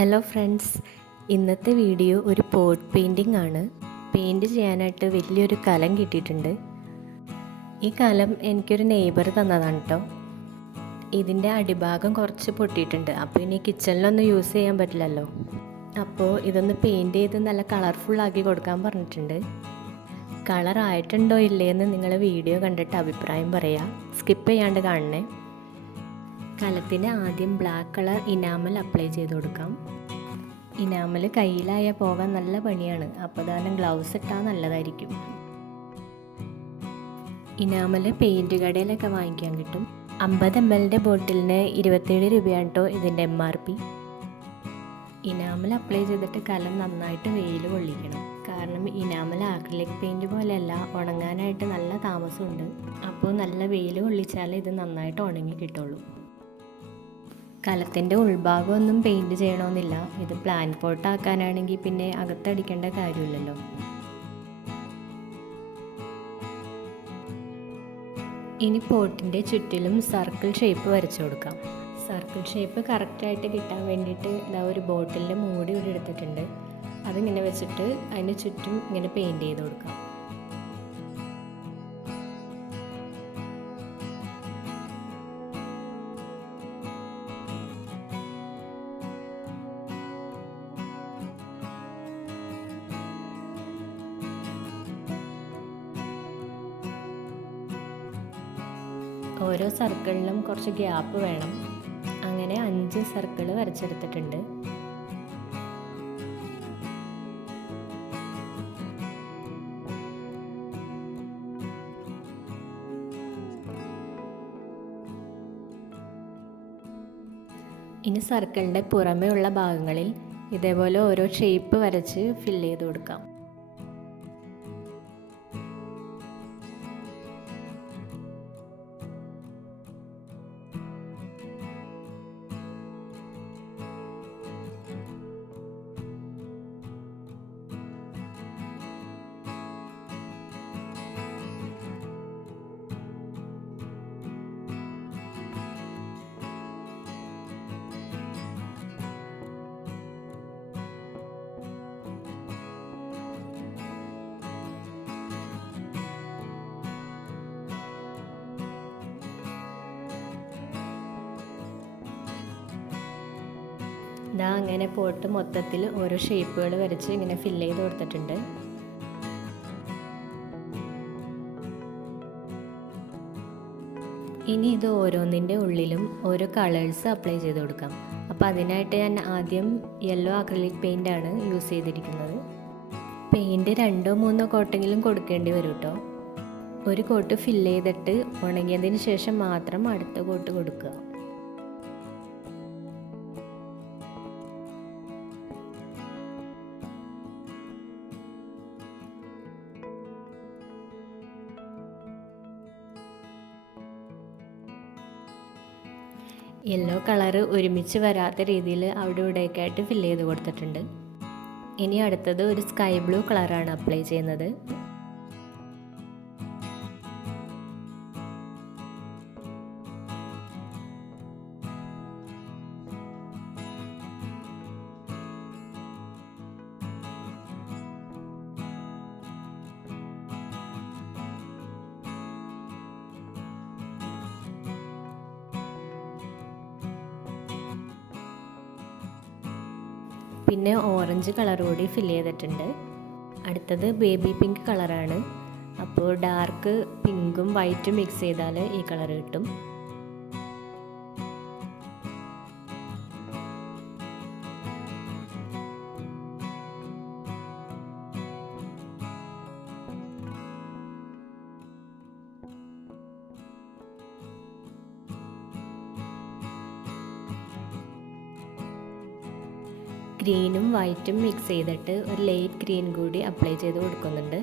Hello friends, ഇന്നത്തെ video ഒരു pot painting ആണ്. പെയിൻറ്റ് ചെയ്യാനായിട്ട് വലിയൊരു കലം കിട്ടിയിട്ടുണ്ട്. ഈ കലം എനിക്കൊരു നെയ്ബർ തന്നതാണ് കേട്ടോ. ഇതിൻ്റെ അടിഭാഗം കുറച്ച് പൊട്ടിയിട്ടുണ്ട്. അപ്പോൾ ഇനി കിച്ചണിലൊന്നും യൂസ് ചെയ്യാൻ പറ്റില്ലല്ലോ. അപ്പോൾ ഇതൊന്ന് പെയിൻറ്റ് ചെയ്ത് നല്ല കളർഫുള്ളാക്കി കൊടുക്കാൻ പറഞ്ഞിട്ടുണ്ട്. കളറായിട്ടുണ്ടോ ഇല്ലയെന്ന് നിങ്ങൾ വീഡിയോ കണ്ടിട്ട് അഭിപ്രായം പറയുക, സ്കിപ്പ് ചെയ്യാണ്ട് കാണണേ. കലത്തിന് ആദ്യം ബ്ലാക്ക് കളർ ഇനാമൽ അപ്ലൈ ചെയ്ത് കൊടുക്കാം. ഇനാമൽ കയ്യിലായാൽ പോകാൻ നല്ല പണിയാണ്, അപ്പോൾ തന്നെ ഗ്ലൗസ് ഇട്ടാൽ നല്ലതായിരിക്കും. ഇനാമൽ പെയിൻറ്റ് കടയിലൊക്കെ വാങ്ങിക്കാൻ കിട്ടും. 50 ml ബോട്ടിലിന് 27 രൂപയാണ് കേട്ടോ ഇതിൻ്റെ MRP. ഇനാമൽ അപ്ലൈ ചെയ്തിട്ട് കലം നന്നായിട്ട് വെയിൽ കൊള്ളിക്കണം. കാരണം ഇനാമൽ ആക്രിലിക് പെയിൻറ്റ് പോലെയല്ല, ഉണങ്ങാനായിട്ട് നല്ല താമസമുണ്ട്. അപ്പോൾ നല്ല വെയിൽ കൊള്ളിച്ചാൽ ഇത് നന്നായിട്ട് ഉണങ്ങി കിട്ടുള്ളൂ. കലത്തിൻ്റെ ഉൾഭാഗമൊന്നും പെയിൻറ്റ് ചെയ്യണമെന്നില്ല. ഇത് പ്ലാന്റ് പോട്ട് ആക്കാനാണെങ്കിൽ പിന്നെ അകത്തടിക്കേണ്ട കാര്യമില്ലല്ലോ. ഇനി പോട്ടിൻ്റെ ചുറ്റിലും സർക്കിൾ ഷേപ്പ് വരച്ചു കൊടുക്കാം. സർക്കിൾ ഷേപ്പ് കറക്റ്റായിട്ട് കിട്ടാൻ വേണ്ടിയിട്ട് ഇതാ ഒരു ബോട്ടിലിൻ്റെ മൂടി ഇവിടെ എടുത്തിട്ടുണ്ട്. അതിങ്ങനെ വെച്ചിട്ട് അതിന് ചുറ്റും ഇങ്ങനെ പെയിൻറ്റ് ചെയ്ത് കൊടുക്കാം. ഓരോ സർക്കിളിലും കുറച്ച് ഗ്യാപ്പ് വേണം. അങ്ങനെ 5 സർക്കിൾ വരച്ചെടുത്തിട്ടുണ്ട്. ഇനി സർക്കിളിൻ്റെ പുറമേ ഉള്ള ഭാഗങ്ങളിൽ ഇതേപോലെ ഓരോ ഷേപ്പ് വരച്ച് ഫില്ല് ചെയ്ത് കൊടുക്കാം. ഇതാ അങ്ങനെ പോട്ട് മൊത്തത്തിൽ ഓരോ ഷേപ്പുകൾ വരച്ച് ഇങ്ങനെ ഫില്ല് ചെയ്ത് കൊടുത്തിട്ടുണ്ട്. ഇനി ഇത് ഓരോന്നിൻ്റെ ഉള്ളിലും ഓരോ കളേഴ്സ് അപ്ലൈ ചെയ്ത് കൊടുക്കാം. അപ്പോൾ അതിനായിട്ട് ഞാൻ ആദ്യം യെല്ലോ അക്രിലിക് പെയിൻ്റാണ് യൂസ് ചെയ്തിരിക്കുന്നത്. പെയിൻറ്റ് 2-3 കോട്ടെങ്കിലും കൊടുക്കേണ്ടി വരും കേട്ടോ. ഒരു കോട്ട് ഫില്ല് ചെയ്തിട്ട് ഉണങ്ങിയതിന് ശേഷം മാത്രം അടുത്ത കോട്ട് കൊടുക്കുക. യെല്ലോ കളറ് ഒരുമിച്ച് വരാത്ത രീതിയിൽ അവിടെ ഇവിടെയൊക്കെ ആയിട്ട് ഫില്ല് ചെയ്ത് കൊടുത്തിട്ടുണ്ട്. ഇനി അടുത്തത് ഒരു സ്കൈ ബ്ലൂ കളറാണ് അപ്ലൈ ചെയ്യുന്നത്. പിന്നെ ഓറഞ്ച് കളർ കൂടി ഫില്ല് ചെയ്തിട്ടുണ്ട്. അടുത്തത് ബേബി പിങ്ക് കളറാണ്. അപ്പോൾ ഡാർക്ക് പിങ്കും വൈറ്റും മിക്സ് ചെയ്താൽ ഈ കളർ കിട്ടും. ഗ്രീനും വൈറ്റും മിക്സ് ചെയ്തിട്ട് ഒരു ലൈറ്റ് ഗ്രീൻ കൂടി അപ്ലൈ ചെയ്ത് കൊടുക്കുന്നുണ്ട്.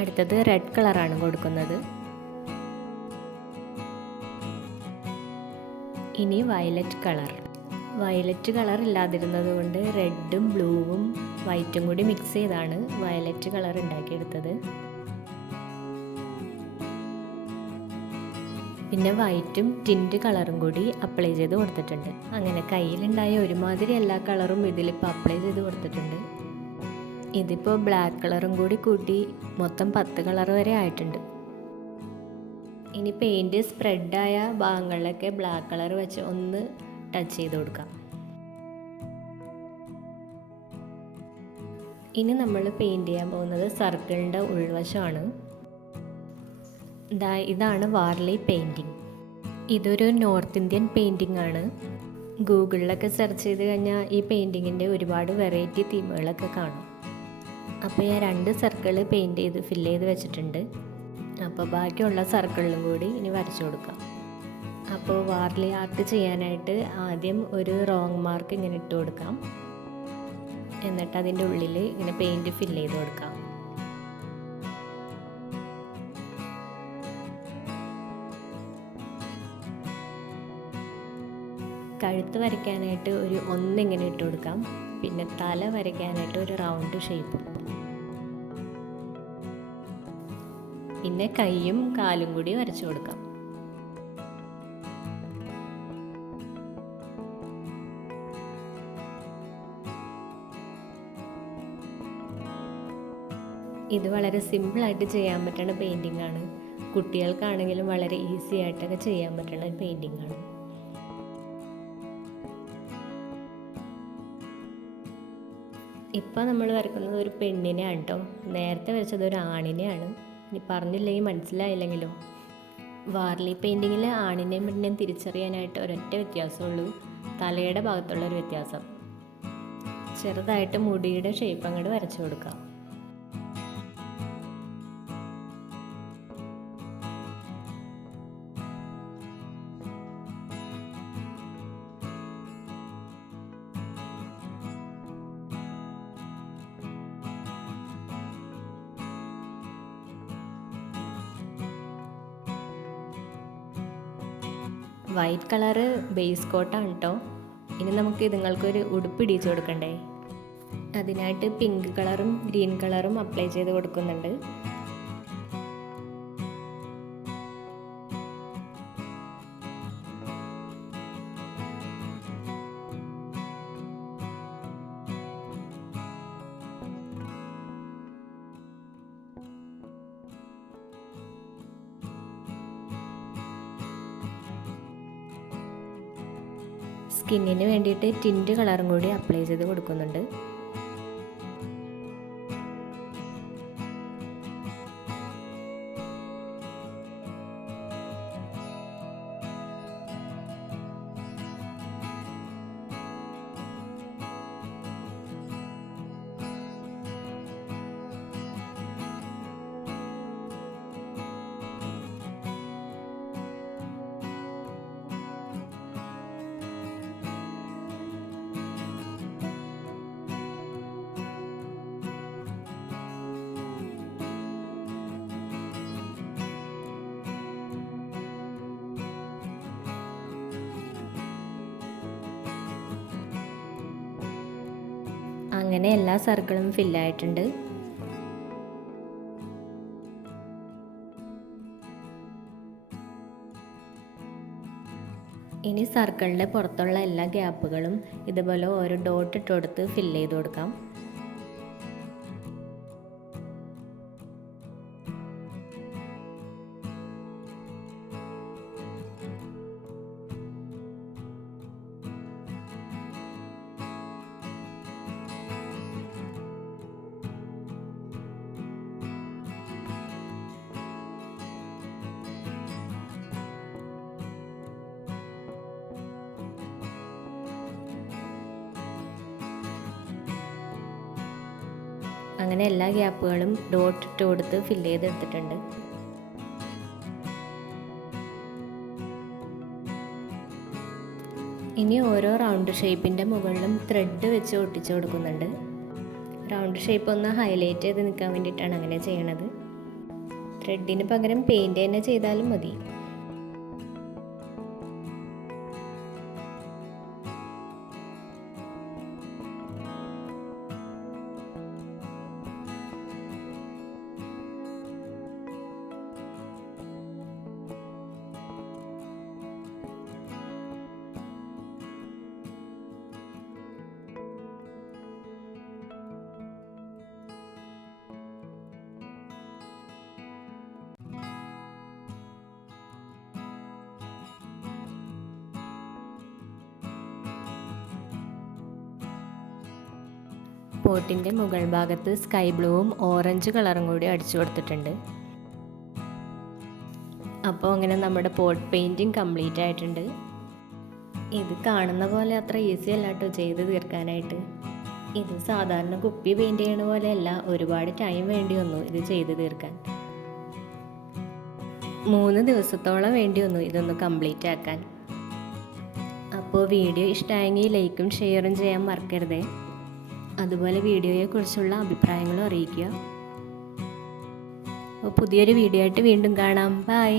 അടുത്തത് റെഡ് കളറാണ് കൊടുക്കുന്നത്. ഇനി വയലറ്റ് കളർ. വയലറ്റ് കളർ ഇല്ലാതിരുന്നത് കൊണ്ട് റെഡും ബ്ലൂവും വൈറ്റും കൂടി മിക്സ് ചെയ്താണ് വയലറ്റ് കളർ ഉണ്ടാക്കിയെടുത്തത്. പിന്നെ വൈറ്റും ടിൻറ്റ് കളറും കൂടി അപ്ലൈ ചെയ്ത് കൊടുത്തിട്ടുണ്ട്. അങ്ങനെ കയ്യിലുണ്ടായ ഒരുമാതിരി എല്ലാ കളറും ഇതിലിപ്പോൾ അപ്ലൈ ചെയ്ത് കൊടുത്തിട്ടുണ്ട്. ഇതിപ്പോൾ ബ്ലാക്ക് കളറും കൂടി കൂട്ടി മൊത്തം 10 കളർ വരെ ആയിട്ടുണ്ട്. ഇനി പെയിൻറ്റ് സ്പ്രെഡായ ഭാഗങ്ങളിലൊക്കെ ബ്ലാക്ക് കളർ വെച്ച് ഒന്ന് ടച്ച് ചെയ്ത് കൊടുക്കാം. ഇനി നമ്മൾ പെയിൻറ്റ് ചെയ്യാൻ പോകുന്നത് സർക്കിളിൻ്റെ ഉൾവശമാണ്. ഇതാണ് വാർലി പെയിൻറ്റിങ്. ഇതൊരു നോർത്ത് ഇന്ത്യൻ പെയിൻറ്റിംഗ് ആണ്. ഗൂഗിളിലൊക്കെ സെർച്ച് ചെയ്ത് കഴിഞ്ഞാൽ ഈ പെയിൻറ്റിങ്ങിൻ്റെ ഒരുപാട് വെറൈറ്റി തീമുകളൊക്കെ കാണും. അപ്പോൾ ഞാൻ 2 സർക്കിൾ പെയിൻറ്റ് ചെയ്ത് ഫില്ല് ചെയ്ത് വെച്ചിട്ടുണ്ട്. അപ്പോൾ ബാക്കിയുള്ള സർക്കിളിലും കൂടി ഇനി വരച്ചു കൊടുക്കാം. അപ്പോൾ വാർലി ആർട്ട് ചെയ്യാനായിട്ട് ആദ്യം ഒരു റോങ് മാർക്ക് ഇങ്ങനെ ഇട്ട് കൊടുക്കാം. എന്നിട്ട് അതിൻ്റെ ഉള്ളിൽ ഇങ്ങനെ പെയിൻറ്റ് ഫില്ല് ചെയ്ത് കൊടുക്കാം. കഴുത്ത് വരയ്ക്കാനായിട്ട് ഒരു 1 ഇങ്ങനെ ഇട്ട് കൊടുക്കാം. പിന്നെ തല വരയ്ക്കാനായിട്ട് ഒരു റൗണ്ട് ഷേപ്പ്. പിന്നെ കൈയും കാലും കൂടി വരച്ചു കൊടുക്കാം. ഇത് വളരെ സിമ്പിളായിട്ട് ചെയ്യാൻ പറ്റുന്ന പെയിൻറ്റിംഗ് ആണ്. കുട്ടികൾക്കാണെങ്കിലും വളരെ ഈസി ആയിട്ടൊക്കെ ചെയ്യാൻ പറ്റുന്ന പെയിൻറ്റിംഗ് ആണ്. ഇപ്പോൾ നമ്മൾ വരക്കുന്നത് ഒരു പെണ്ണിനെയാണ് കേട്ടോ. നേരത്തെ വരച്ചത് ഒരു ആണിനെയാണ്. ഇനി പറഞ്ഞില്ലെങ്കിൽ മനസ്സിലായില്ലെങ്കിലോ. വാർലി പെയിൻറ്റിങ്ങിൽ ആണിനെയും പെണ്ണിനെയും തിരിച്ചറിയാനായിട്ട് ഒരൊറ്റ വ്യത്യാസമുള്ളൂ, തലയുടെ ഭാഗത്തുള്ളൊരു വ്യത്യാസം. ചെറുതായിട്ട് മുടിയുടെ ഷേപ്പ് അങ്ങോട്ട് വരച്ചു കൊടുക്കാം. വൈറ്റ് കളറ് ബേസ് കോട്ടാണ് കേട്ടോ. ഇനി നമുക്ക് ഇതുങ്ങൾക്കൊരു ഉടുപ്പ് ഇടിച്ചു കൊടുക്കണ്ടേ. അതിനായിട്ട് പിങ്ക് കളറും ഗ്രീൻ കളറും അപ്ലൈ ചെയ്ത് കൊടുക്കുന്നുണ്ട്. സ്കിന്നിന് വേണ്ടിയിട്ട് ടിൻറ്റ് കളറും കൂടി അപ്ലൈ ചെയ്ത് കൊടുക്കുന്നുണ്ട്. അങ്ങനെ എല്ലാ സർക്കിളും ഫില്ലായിട്ടുണ്ട്. ഇനി സർക്കിളിൻ്റെ പുറത്തുള്ള എല്ലാ ഗ്യാപ്പുകളും ഇതുപോലെ ഓരോ ഡോട്ട് ഇട്ട് കൊടുത്ത് ഫില്ല് ചെയ്ത് കൊടുക്കാം. അങ്ങനെ എല്ലാ ഗ്യാപ്പുകളും ഡോട്ട് ഇട്ട് കൊടുത്ത് ഫില്ല് ചെയ്തെടുത്തിട്ടുണ്ട്. ഇനി ഓരോ റൗണ്ട് ഷേപ്പിൻ്റെ മുകളിലും ത്രെഡ് വെച്ച് ഒട്ടിച്ചു കൊടുക്കുന്നുണ്ട്. റൗണ്ട് ഷേപ്പ് ഒന്ന് ഹൈലൈറ്റ് ചെയ്ത് നിൽക്കാൻ വേണ്ടിയിട്ടാണ് അങ്ങനെ ചെയ്യണത്. ത്രെഡിന് പകരം പെയിൻറ് തന്നെ ചെയ്താലും മതി. പോട്ടിൻ്റെ മുകൾ ഭാഗത്ത് സ്കൈ ബ്ലൂവും ഓറഞ്ച് കളറും കൂടി അടിച്ചു കൊടുത്തിട്ടുണ്ട്. അപ്പോൾ അങ്ങനെ നമ്മുടെ പോട്ട് പെയിൻറ്റിങ് കംപ്ലീറ്റ് ആയിട്ടുണ്ട്. ഇത് കാണുന്ന പോലെ അത്ര ഈസി അല്ല കേട്ടോ ചെയ്ത് തീർക്കാനായിട്ട്. ഇത് സാധാരണ കുപ്പി പെയിൻറ് ചെയ്യണ പോലെയല്ല, ഒരുപാട് ടൈം വേണ്ടി വന്നു ഇത് ചെയ്ത് തീർക്കാൻ. 3 ദിവസത്തോളം വേണ്ടി വന്നു ഇതൊന്ന് കംപ്ലീറ്റ് ആക്കാൻ. അപ്പോൾ വീഡിയോ ഇഷ്ടമായെങ്കിൽ ലൈക്കും ഷെയറും ചെയ്യാൻ മറക്കരുതേ. അതുപോലെ വീഡിയോയെക്കുറിച്ചുള്ള അഭിപ്രായങ്ങളും അറിയിക്കുക. അപ്പോൾ പുതിയൊരു വീഡിയോ ആയിട്ട് വീണ്ടും കാണാം. ബൈ.